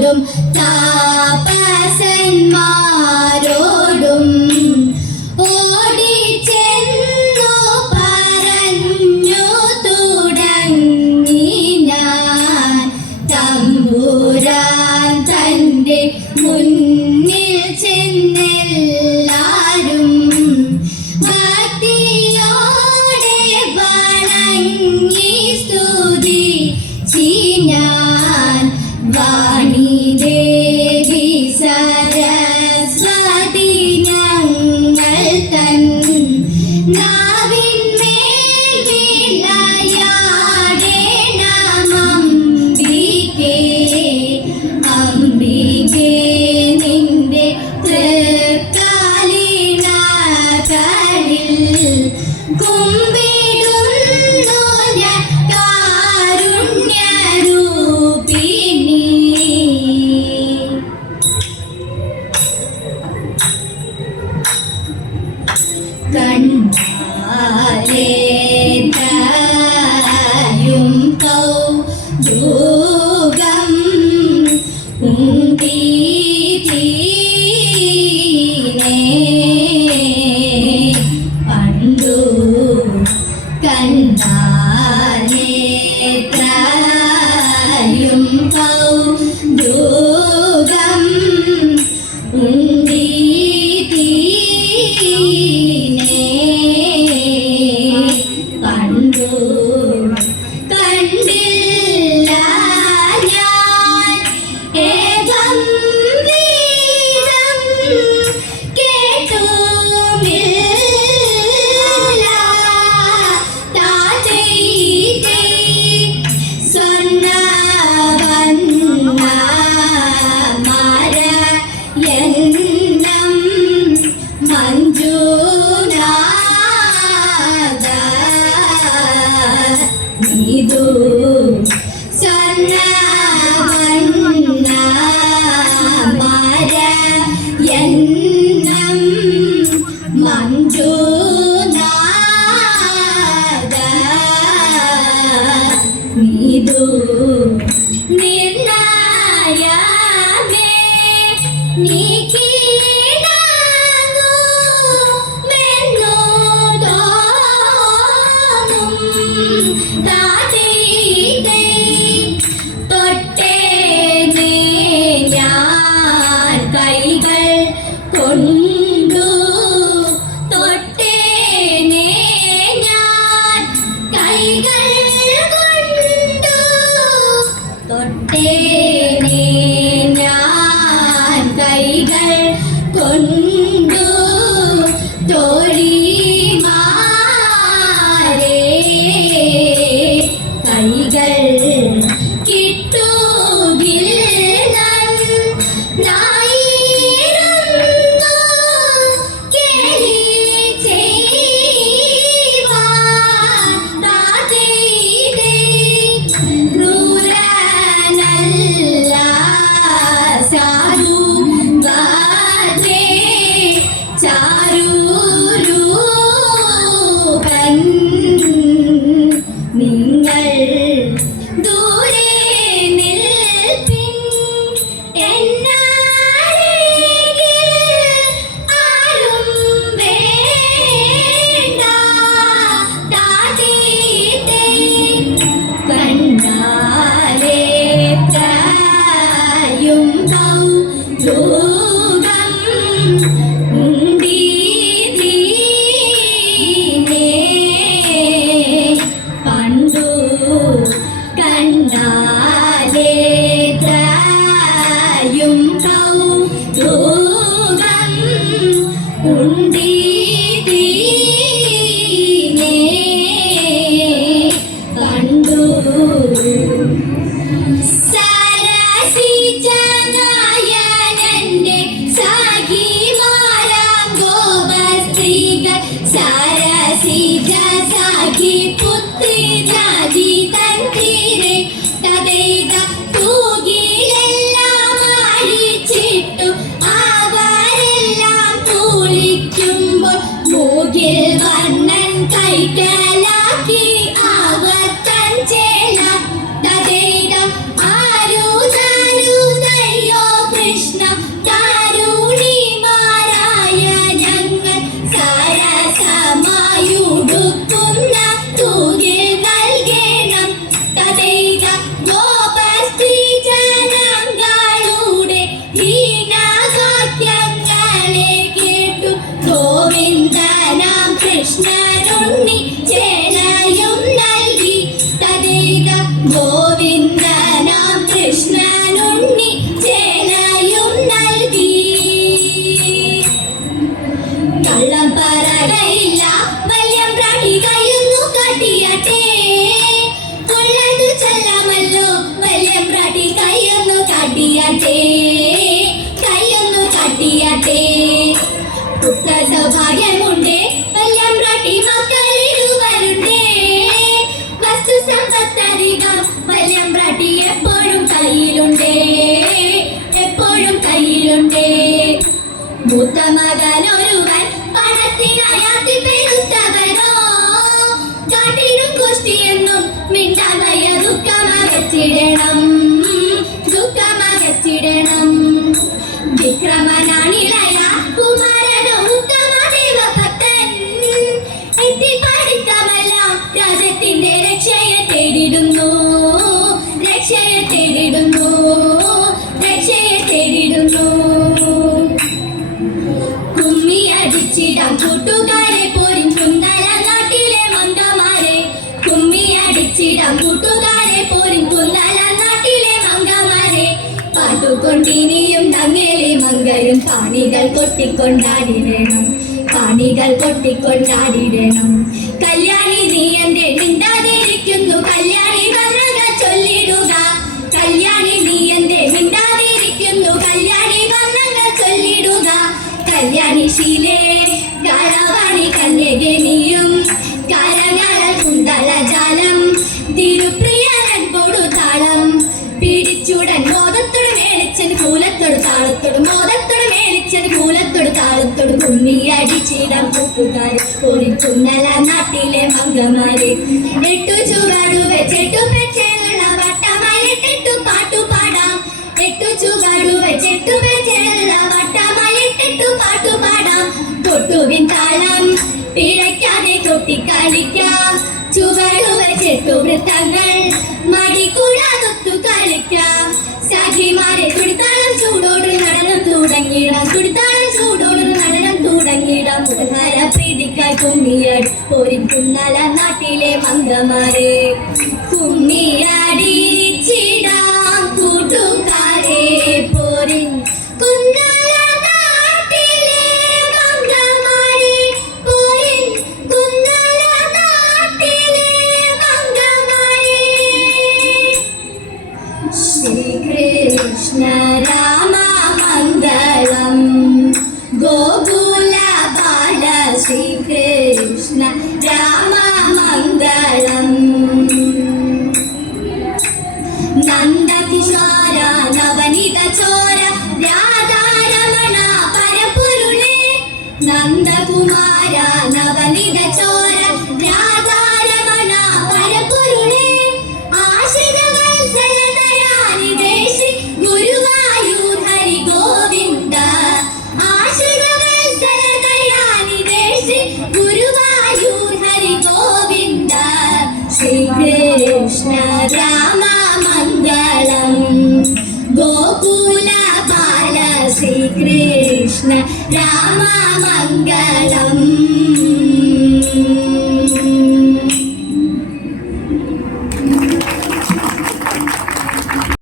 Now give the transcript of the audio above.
ോടും താപസന്മാരോടും ഓടിച്ചെന്നു പറഞ്ഞു തുടങ്ങി ഞാൻ. തമ്പുരാൻ തൻ്റെ മുന്നിൽ ചെന്നെല്ലാരും ഭക്തിയോടെ വണങ്ങി സ്തുതിച്ചി ഞാൻ. വാണി ദേവി സരസ്വതി ഞങ്ങൾ തൻ നാവിന്മേൽ വിളയാടേണമംബികേ. അംബികേ നിന്റെ തൃക്കാലിണകളിൽ കുമ്പിടുന്നു ഞാൻ കാരുണ്യരൂപിണി. കണ്ടാലേയും കൗതുകം ഉണ്ടീതീനെ പണ്ടു കണ്ടാലേയും കൗതുകം ഉണ്ടീതീനെ കണ്ടു കണ്ടില്ല ഞാൻ ഏകം വീരം കേട്ടുമില്ല. താചൈതേ സ്വർണ്ണവർണ്ണമരയന്നം മഞ്ജുനാഥ നീതു സ്വർണ്ണവർണ്ണമരയന്നം മഞ്ജുനാഥ നീതു നിർണയമേ നീ കീഴാങ്ങു മെന്നു തോന്നും. താചൈതേ തൊട്ടേനെ ഞാൻ കൈകൾ കൊണ്ടു. തൊട്ടേനെ ഞാൻ കൈകൾ കൊണ്ടു. തൊട്ടേനെ ഞാൻ കൈകൾ കൊണ്ടു. തോഴിമാരെ കൈകൾ കിട്ടുകിൽ നന്നായിരുന്നു കേലി ചെയ്യുവാൻ. താചൈതേ ക്രൂരനല്ല സാധുവാദേ ചാരുരൂപൻ. നിങ്ങൾ ദൂരെ നിൽപ്പിൻ എന്നരികിൽ ആരും വേണ്ട. താചൈതേ കണ്ടാലേത്രയും കൗതുകം ഉണ്ടീതീനെ പണ്ടു കണ്ടാലേത്രയും കൗതുകം ഉണ്ടീതീനെ പണ്ടു. സരസിജനയനന്റെ സഖിമാരാം ഗോപസ്ത്രീകൾ സരസിജ സഖി പുത്രി രാജി തൻ തതൈത തൂകിലെല്ലാം അഴിച്ചിട്ടു അവരെല്ലാം കുളിക്കുമ്പോൾ മൂകിൽ വണ്ണൻ കൈക്കലാക്കി ആവർത്തൻ ചേല തതൈത ആരുതരുതയ്യോ കൃഷ്ണ കാരുണിമാരായ ഞങ്ങൾ സരസമായുടുക്കുന്ന തൂകിൽ നൽകണം തതൈത ഗോപസ്ത്രീ ജനങ്ങളുടെ ഹീനവാക്യങ്ങളെ കേട്ടു ഗോവിന്ദനാം കൃഷ്ണനുണ്ണി ചേലയും നൽകി തതൈത ഗോവിന്ദനാം കൃഷ്ണനുണ്ണി ചേലയും നൽകി കള്ളം പറയില്ല വല്യമ്പ്രാട്ടി കയ്യൊന്നു കാട്ടിയാട്ടെ കൊള്ളതു ചെല്ലാമല്ലോ വല്യമ്പ്രാട്ടി കയ്യൊന്നു കാട്ടിയാട്ടെ കയ്യൊന്നു കാട്ടിയാട്ടെ പുത്ര സൗഭാഗ്യമുണ്ടേ വല്യമ്പ്രാട്ടി മക്കളിരുവരുണ്ടേ വസ്തു സമ്പത്തധികം വല്യമ്പ്രാട്ടി എപ്പോഴും കയ്യിലുണ്ടേ എപ്പോഴും കയ്യിലുണ്ടേ മൂത്ത മകനൊരുവൻ പണത്തിനായാത്തി പെരുത്തവനോ കാട്ടിടും കുഷ്ടിയെന്നും മിണ്ടാമയ ദുഃഖമകറ്റിടണം ദുഃഖമകറ്റിടണം വിക്രമനാണിളയ കുമാരനോ ഉത്തമ ദേവഭക്തൻ എത്തിപ്പടുത്തമെല്ലാം രാജ്യത്തിന്റെ രക്ഷയെ തേടിടുന്നു രക്ഷയെ തേടിടുന്നു രക്ഷയെ തേടിടുന്നു കുമ്മിയടിച്ചിടാം കൂട്ടുകാരെ പോരിൻ കുന്നല നാട്ടിലെ മംഗമാരെ കുമ്മിയടിച്ചിടാം കൂട്ടുകാരെ പോരിൻ കുന്നല നാട്ടിലെ മംഗമാരെ പാട്ടുകൊണ്ടിനിയും തങ്ങേലെ മംഗയും പാണികൾ കൊട്ടിക്കൊണ്ടാടിടണം പാണികൾ കൊട്ടിക്കൊണ്ടാടിടണം കല്യാണി നീ എന്റെ മിണ്ടാതിരിക്കുന്നു കല്യാണി വന്നകൾ ചൊല്ലിടുക കല്യാണി നീ എന്റെ മിണ്ടാതിരിക്കുന്നു കല്യാണി വന്നകൾ ചൊല്ലിടുക കല്യാണി ശീലേ ഗാനവാണി കന്യകനിയും കരങ്ങള കുന്തള ജാലം തിരുപ്രിയനൻ കൊടുതാളം പിടിച്ചുടൻ മോദത്തോട് മേളിച്ചൻ കൂലത്തോട് താളത്തോട് മോദത്തോട് മേളിച്ചൻ കൂലത്തോട് താളത്തോട് കുമ്മിയടിച്ചിടം കൂട്ടുകാരെ പൊറിച്ചുന്നല നാട്ടിലെ മംഗമാരെ എട്ടു ചുവടു വെച്ചെട്ടു പെച്ചേലുള്ള വട്ടമായി എട്ടു പാട്ടു പാടാം എട്ടു ചുവടു വെച്ചെട്ടു പെച്ചേലുള്ള വട്ടമായി എട്ടു പാട്ടു പാടാം കൊട്ടുവിൻ താളം പിഴയ്ക്കാതെ കൊട്ടിക്കളിക്കാം ചുവടു വെച്ചെട്ടു വൃത്തങ്ങൾ മടിക്കൂടാതൊത്തു കളിക്കാം സഖിമാരെ തുടിത്താളം ചൂടോട് നടനം തുടങ്ങിടാം തുടിത്താളം ചൂടോട് നടനം തുടങ്ങിടാം മുഖഹര പ്രീതിക്കായി കുമ്മിയടി പൊരിക്കുന്നല നാട്ടിലെ മംഗമാരെ കുമ്മിയടിച്ചിടാം കൂട്ടുകാരെ പോരിൻ കുന്നല നാട്ടിലെ മംഗമാരെ പോരിൻ കുന്നല നാട്ടിലെ മംഗമാരെ ശ്രീകൃഷ്ണ രാമ മംഗളം ഗോകുല ബാല ശ്രീകൃഷ്ണ രാമ മംഗളം നന്ദകിശോര നവനിത ചോര രാധാരമണ പരപുരുളേ നന്ദകുമാര നവനിത ചോര രാധാരമണ പരപുരുളേ ആശ്രിത വത്സല ദയാനി ദേശി ഗുരുവായൂർ ഹരി ഗോവിന്ദ ആശ്രിത വത്സല ദയാനി ദേശി ഗുരുവായൂർ ഹരി ഗോവിന്ദ ശ്രീകൃഷ്ണ രാമ മംഗളം ഗോകുല ബാല ശ്രീകൃഷ്ണ രാമ മംഗളം